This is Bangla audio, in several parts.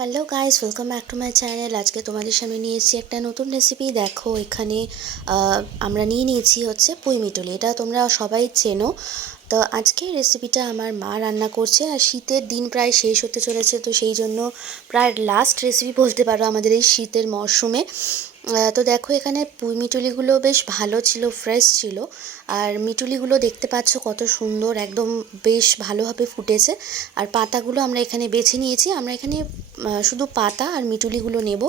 Hello guys, welcome back to my channel. আজকে তোমাদের সামনে নিয়ে এসেছি একটা নতুন রেসিপি। দেখো এখানে আমরা নিয়ে নিয়েছি হচ্ছে পুঁই মিটুলি। এটা তোমরা সবাই চেনো। তো আজকে রেসিপিটা আমার মা রান্না করছে, আর শীতের দিন প্রায় শেষ হতে চলেছে, তো সেই জন্য প্রায় লাস্ট রেসিপি বলতে পারো আমাদের এই শীতের মরশুমে। তো দেখো এখানে পুঁই মিটুলিগুলো বেশ ভালো ছিল, ফ্রেশ ছিল। আর মিটুলিগুলো দেখতে পাচ্ছ কত সুন্দর, একদম বেশ ভালোভাবে ফুটেছে। আর পাতাগুলো আমরা এখানে বেছে নিয়েছি। আমরা এখানে শুধু পাতা আর মিটুলিগুলো নেব,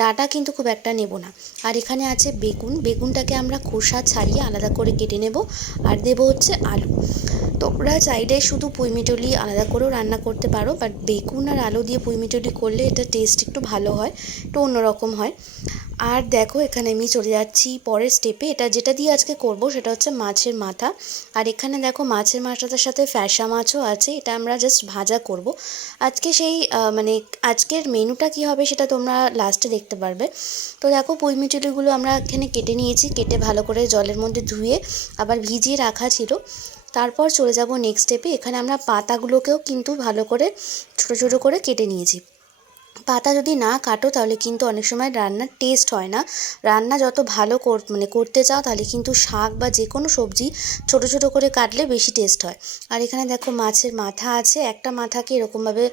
ডাঁটা কিন্তু খুব একটা নেব না। আর এখানে আছে বেগুন, বেগুনটাকে আমরা খোসা ছাড়িয়ে আলাদা করে কেটে নেব। আর দেবো হচ্ছে আলু। তোমরা চাইলে শুধু পুঁই মিটুলি আলাদা করেও রান্না করতে পারো, বাট বেগুন আর আলু দিয়ে পুঁই মিটুলি করলে এটা টেস্ট একটু ভালো হয়, একটু অন্যরকম হয়। আর দেখো এখানে আমি চলে যাচ্ছি পরের স্টেপে। এটা যেটা দিয়ে আজকে করব সেটা হচ্ছে মাছের মাথা। আর এখানে দেখো মাছের মাথাটার সাথে ফ্যাসা মাছও আছে, এটা আমরা জাস্ট ভাজা করব আজকে। সেই মানে আজকের মেনুটা কি হবে সেটা তোমরা লাস্টে দেখতে পারবে। তো দেখো পুঁই মিটুলিগুলো আমরা এখানে কেটে নিয়েছি, কেটে ভালো করে জলের মধ্যে ধুয়ে আবার ভিজিয়ে রাখা ছিল। তারপর চলে যাব নেক্সট স্টেপে। এখানে আমরা পাতাগুলোকেও কিন্তু ভালো করে ছোটো ছোটো করে কেটে নিয়েছি। পাতা যদি না কাটো তাহলে কিন্তু অনেক সময় রান্নার টেস্ট হয় না। রান্না যত ভালো করতে চাও তাহলে কিন্তু শাক বা যে কোনো সবজি ছোট ছোট করে কাটলে বেশি টেস্ট হয়। আর এখানে দেখো মাছের মাথা আছে, একটা মাথাকে এরকমভাবে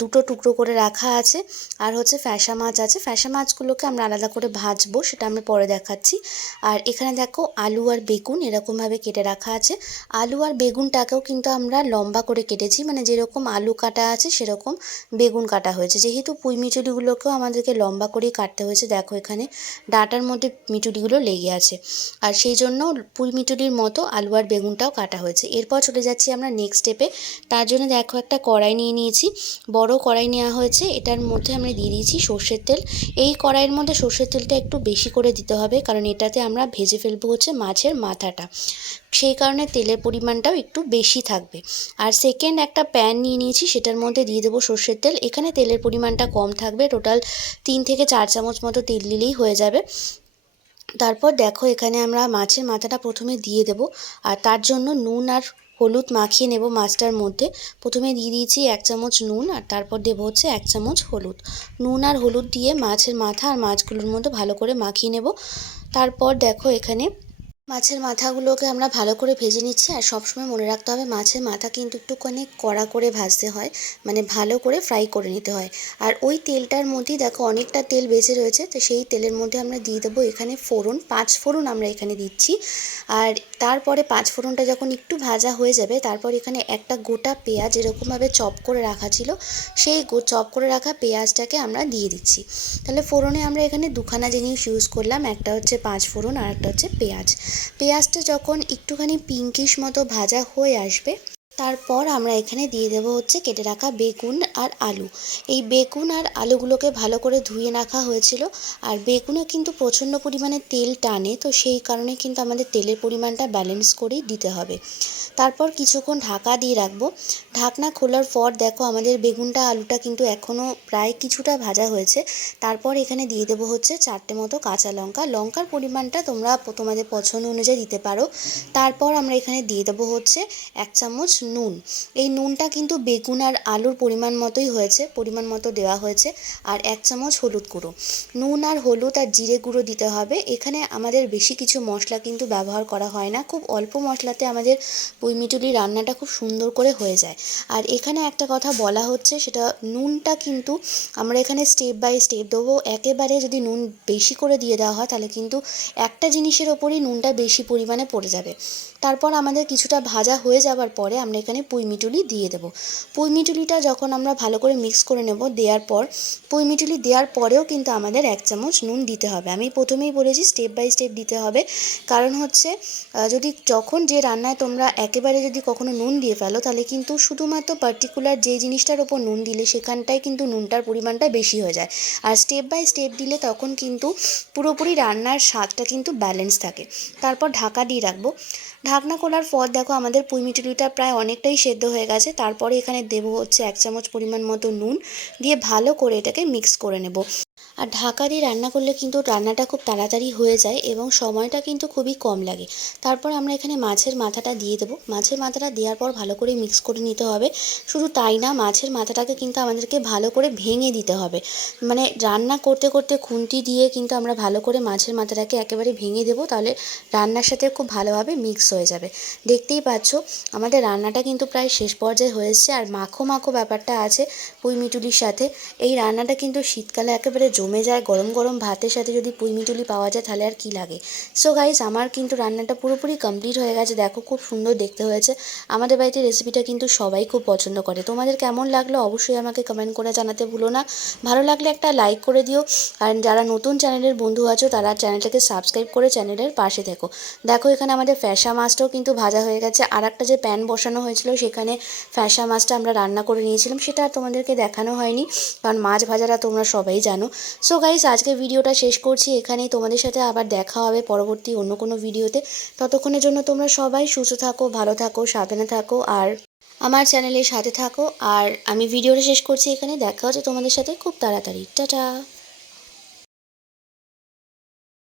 দুটো টুকরো করে রাখা আছে। আর হচ্ছে ফ্যাসা মাছ আছে, ফ্যাসা মাছগুলোকে আমরা আলাদা করে ভাজবো, সেটা আমি পরে দেখাচ্ছি। আর এখানে দেখো আলু আর বেগুন এরকমভাবে কেটে রাখা আছে। আলু আর বেগুনটাকেও কিন্তু আমরা লম্বা করে কেটেছি, মানে যেরকম আলু কাটা আছে সেরকম বেগুন কাটা হয়েছে। যেহেতু পুঁই মিটুলিগুলোকেও আমাদেরকে লম্বা করেই কাটতে হয়েছে, দেখো এখানে ডাঁটার মধ্যে মিটুলিগুলো লেগে আছে, আর সেই জন্য পুঁই মিটুলির মতো আলু আর বেগুনটাও কাটা হয়েছে। এরপর চলে যাচ্ছি আমরা নেক্সট স্টেপে। তার জন্য দেখো একটা কড়াই নিয়ে নিয়েছি, বড় কড়াই নেওয়া হয়েছে। এটার মধ্যে আমরা দিয়ে দিয়েছি সর্ষের তেল। এই কড়াইয়ের মধ্যে সর্ষের তেলটা একটু বেশি করে দিতে হবে, কারণ এটাতে আমরা ভেজে ফেলবো হচ্ছে মাছের মাথাটা, সেই কারণে তেলের পরিমাণটাও একটু বেশি থাকবে। আর সেকেন্ড একটা প্যান নিয়ে নিয়েছি, সেটার মধ্যে দিয়ে দেবো সর্ষের তেল। এখানে তেলের পরিমাণটা কম থাকবে, টোটাল 3 থেকে 4 চামচ মতো তেল দিলেই হয়ে যাবে। তারপর দেখো এখানে আমরা মাছের মাথাটা প্রথমে দিয়ে দেব, আর তার জন্য নুন আর হলুদ মাখিয়ে নেব মাছটার মধ্যে। প্রথমে দিয়ে দিয়েছি 1 চামচ নুন, আর তারপর দেবো হচ্ছে 1 চামচ হলুদ। নুন আর হলুদ দিয়ে মাছের মাথা আর মাছগুলোর মধ্যে ভালো করে মাখিয়ে নেব। তারপর দেখো এখানে মাছের মাথাগুলোকে আমরা ভালো করে ভেজে নিচ্ছি। আর সবসময় মনে রাখতে হবে মাছের মাথা কিন্তু একটুখানি কড়া করে ভাজতে হয়, মানে ভালো করে ফ্রাই করে নিতে হয়। আর ওই তেলটার মধ্যেই দেখো অনেকটা তেল বেঁচে রয়েছে, তো সেই তেলের মধ্যে আমরা দিয়ে দেবো এখানে ফোড়ন, 5 ফোড়ন আমরা এখানে দিচ্ছি। আর তারপরে 5 ফোড়নটা যখন একটু ভাজা হয়ে যাবে, তারপর এখানে একটা গোটা পেঁয়াজ এরকমভাবে চপ করে রাখা ছিল, সেই চপ করে রাখা পেঁয়াজটাকে আমরা দিয়ে দিচ্ছি। তাহলে ফোড়নে আমরা এখানে দুখানা জিনিস ইউজ করলাম, একটা হচ্ছে 5 ফোড়ন আর একটা হচ্ছে পেঁয়াজ। পেঁয়াজটা যখন একটুখানি পিঙ্কিশ মতো ভাজা হয়ে আসবে, তারপর আমরা এখানে দিয়ে দেবো হচ্ছে কেটে রাখা বেগুন আর আলু। এই বেগুন আর আলুগুলোকে ভালো করে ধুয়ে রাখা হয়েছিল। আর বেগুনে কিন্তু প্রচণ্ড পরিমাণে তেল টানে, তো সেই কারণে কিন্তু আমাদের তেলের পরিমাণটা ব্যালেন্স করেই দিতে হবে। তারপর কিছুক্ষণ ঢাকা দিয়ে রাখবো। ঢাকনা খোলার পর দেখো আমাদের বেগুনটা আলুটা কিন্তু এখনও প্রায় কিছুটা ভাজা হয়েছে। তারপর এখানে দিয়ে দেবো হচ্ছে 4টে মতো কাঁচা লঙ্কা। লঙ্কার পরিমাণটা তোমরা তোমাদের পছন্দ অনুযায়ী দিতে পারো। তারপর আমরা এখানে দিয়ে দেবো হচ্ছে 1 চামচ নুন। এই নুনটা কিন্তু বেগুন আর আলুর পরিমাণ মতোই হয়েছে, পরিমাণ মতো দেওয়া হয়েছে। আর 1 চামচ হলুদ গুঁড়ো। নুন আর হলুদ আর জিরে গুঁড়ো দিতে হবে। এখানে আমাদের বেশি কিছু মশলা কিন্তু ব্যবহার করা হয় না, খুব অল্প মশলাতে আমাদের পুঁই মিটুলি রান্নাটা খুব সুন্দর করে হয়ে যায়। আর এখানে একটা কথা বলা হচ্ছে, সেটা নুনটা কিন্তু আমরা এখানে স্টেপ বাই স্টেপ দেবো। একেবারে যদি নুন বেশি করে দিয়ে দেওয়া হয় তাহলে কিন্তু একটা জিনিসের ওপরই নুনটা বেশি পরিমাণে পড়ে যাবে। তারপর আমাদের কিছুটা ভাজা হয়ে যাওয়ার পরে আমরা এখানে পুঁই মিটুলি দিয়ে দেবো। পুঁই মিটুলিটা যখন আমরা ভালো করে মিক্স করে নেব, দেওয়ার পর পুঁই মিটুলি দেওয়ার পরেও কিন্তু আমাদের 1 চামচ নুন দিতে হবে। আমি প্রথমেই বলেছি স্টেপ বাই স্টেপ দিতে হবে, কারণ হচ্ছে যদি যখন যে রান্নায় তোমরা একেবারে যদি কখনো নুন দিয়ে ফেলো তাহলে কিন্তু শুধুমাত্র পার্টিকুলার যে জিনিসটার ওপর নুন দিলে সেখানটায় কিন্তু নুনটার পরিমাণটা বেশি হয়ে যায়। আর স্টেপ বাই স্টেপ দিলে তখন কিন্তু পুরোপুরি রান্নার স্বাদটা কিন্তু ব্যালেন্স থাকে। তারপর ঢাকা দিয়ে রাখবো। ঢাকনা খোলার পর দেখো আমাদের পুঁই মিটুলিটা প্রায় অনেকটাই সেদ্ধ হয়ে গেছে। তারপরে এখানে দেবো হচ্ছে 1 চামচ পরিমাণ মতো নুন দিয়ে ভালো করে এটাকে মিক্স করে নেব। আর ঢাকা দিয়ে রান্না করলে কিন্তু রান্নাটা খুব তাড়াতাড়ি হয়ে যায় এবং সময়টা কিন্তু খুবই কম লাগে। তারপর আমরা এখানে মাছের মাথাটা দিয়ে দেবো। মাছের মাথাটা দেওয়ার পর ভালো করে মিক্স করে নিতে হবে। শুধু তাই না, মাছের মাথাটাকে কিন্তু আমাদেরকে ভালো করে ভেঙে দিতে হবে। মানে রান্না করতে করতে খুন্তি দিয়ে কিন্তু আমরা ভালো করে মাছের মাথাটাকে একেবারে ভেঙে দেবো, তাহলে রান্নার সাথে খুব ভালোভাবে মিক্স হয়ে যাবে। দেখতেই পাচ্ছ আমাদের রান্নাটা কিন্তু প্রায় শেষ পর্যায়ে হয়ে এসছে। আর মাখো মাখো ব্যাপারটা আছে পুঁই মিটুলির সাথে। এই রান্নাটা কিন্তু শীতকালে একেবারে জমে যায়। গরম গরম ভাতের সাথে যদি পুঁই মিটুলি পাওয়া যায় তাহলে আর কি লাগে। সো গাইস, আমার কিন্তু রান্নাটা পুরোপুরি কমপ্লিট হয়ে গেছে। দেখো খুব সুন্দর দেখতে হয়েছে। আমাদের বাড়িতে রেসিপিটা কিন্তু সবাই খুব পছন্দ করে। তোমাদের কেমন লাগলো অবশ্যই আমাকে কমেন্ট করে জানাতে ভুলো না। ভালো লাগলে একটা লাইক করে দিও। আর যারা নতুন চ্যানেলের বন্ধু আছো তারা চ্যানেলটাকে সাবস্ক্রাইব করে চ্যানেলের পাশে থেকো। দেখো এখানে আমাদের ফ্যাসা মাছটাও কিন্তু ভাজা হয়ে গেছে। আর একটা যে প্যান বসানো হয়েছিল সেখানে ফ্যাসা মাছটা আমরা রান্না করে নিয়েছিলাম, সেটা আর তোমাদেরকে দেখানো হয়নি, কারণ মাছ ভাজাটা তোমরা সবাই জানো। সো গাইস, আজকে ভিডিওটা শেষ করছি এখানেই। তোমাদের সাথে আবার দেখা হবে পরবর্তী অন্য কোনো ভিডিওতে। ততক্ষণের জন্য তোমরা সবাই সুস্থ থাকো, ভালো থাকো, সাবধানে থাকো আর আমার চ্যানেলের সাথে থাকো। আর আমি ভিডিওটা শেষ করছি এখানে। দেখা হচ্ছে তোমাদের সাথে খুব তাড়াতাড়ি। টাটা।